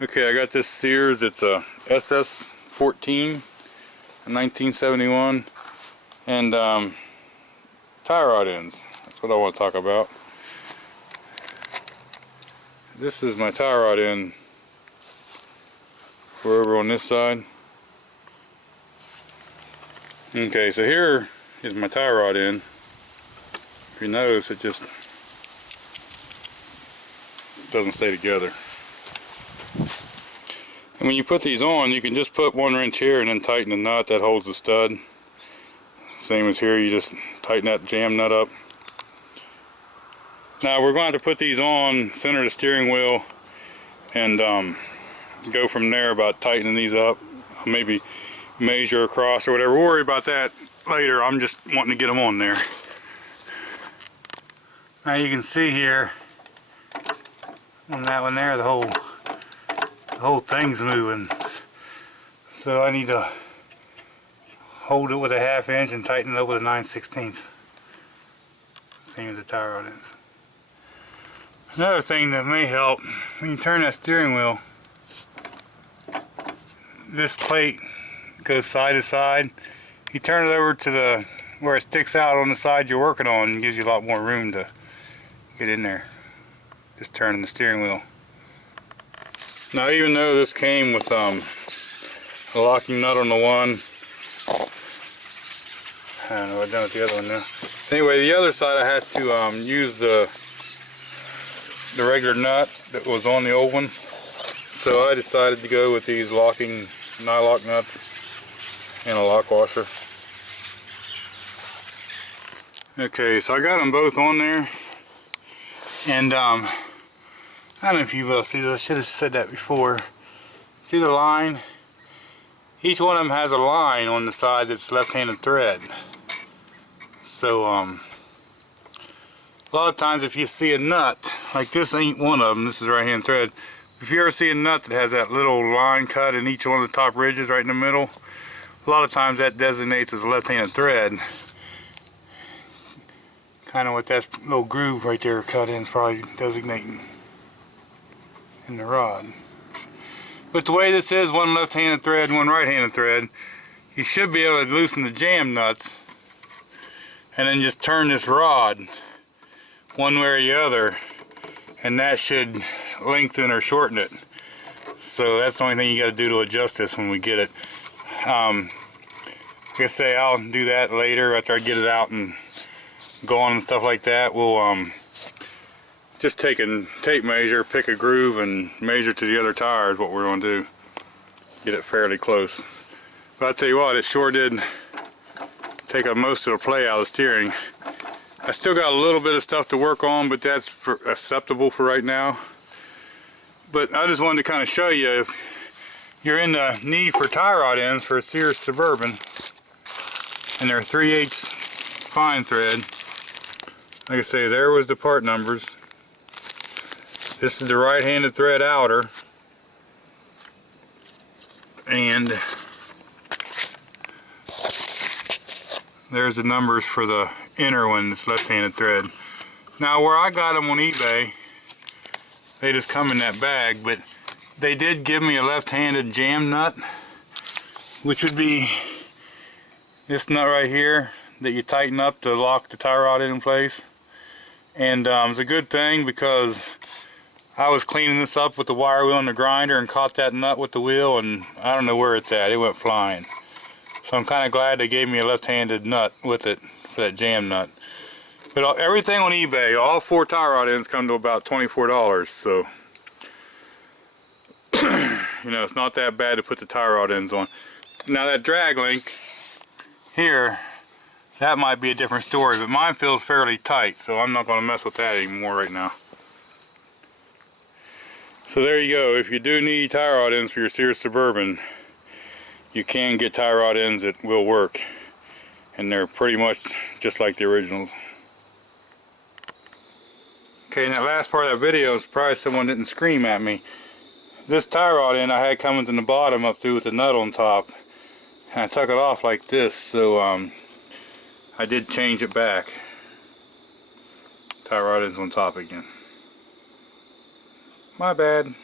Okay, I got this Sears. It's a SS14, 1971, and tie rod ends. That's what I want to talk about. This is my tie rod end. We're over on this side. Okay, so here is my tie rod end. If you notice, it just doesn't stay together. And when you put these on, you can just put one wrench here and then tighten the nut that holds the stud. Same as here, you just tighten that jam nut up. Now we're going to have to put these on, center the steering wheel, and go from there about tightening these up. Maybe measure across or whatever. We'll worry about that later. I'm just wanting to get them on there. Now you can see here on that one there, the whole thing's moving. So I need to hold it with a 1/2 inch and tighten it up with a 9/16. Same as the tie rod ends. Another thing that may help, when you turn that steering wheel, this plate goes side to side. You turn it over to where it sticks out on the side you're working on, and gives you a lot more room to get in there. Just turning the steering wheel. Now, even though this came with a locking nut on the one, I don't know what I've done with the other one now. Anyway, the other side I had to use the regular nut that was on the old one. So I decided to go with these locking nylock nuts and a lock washer. Okay, so I got them both on there, and I don't know if you will see this. I should have said that before. See the line? Each one of them has a line on the side that's left-handed thread. So a lot of times if you see a nut, like this ain't one of them, this is right-hand thread. If you ever see a nut that has that little line cut in each one of the top ridges right in the middle, a lot of times that designates as a left-handed thread. Kind of what that little groove right there cut in is probably designating in the rod. But the way this is, one left-handed thread and one right-handed thread, you should be able to loosen the jam nuts and then just turn this rod one way or the other, and that should lengthen or shorten it. So that's the only thing you got to do to adjust this when we get it. Like I say, I'll do that later after I get it out and go on and stuff like that. We'll just take a tape measure, pick a groove, and measure to the other tire is what we're going to do. Get it fairly close. But I'll tell you what, it sure did take up most of the play out of the steering. I still got a little bit of stuff to work on, but that's acceptable for right now. But I just wanted to kind of show you, if you're in the need for tie rod ends for a Sears Suburban, and they're 3/8 fine thread. Like I say, there was the part numbers. This is the right-handed thread outer, and there's the numbers for the inner one, this left-handed thread. Now, where I got them on eBay, they just come in that bag, but they did give me a left-handed jam nut, which would be this nut right here that you tighten up to lock the tie rod in place. And it's a good thing, because I was cleaning this up with the wire wheel and the grinder and caught that nut with the wheel, and I don't know where it's at. It went flying. So I'm kind of glad they gave me a left-handed nut with it for that jam nut. But everything on eBay, all 4 tie rod ends come to about $24. So you know, it's not that bad to put the tie rod ends on. Now that drag link here, that might be a different story, but mine feels fairly tight, so I'm not going to mess with that anymore right now. So there you go. If you do need tie rod ends for your Sears Suburban, you can get tie rod ends that will work, and they're pretty much just like the originals. Okay, in that last part of that video, I'm surprised someone didn't scream at me. This tie rod end I had coming from the bottom up through with the nut on top, and I took it off like this, so I did change it back. Tie rod ends on top again. My bad.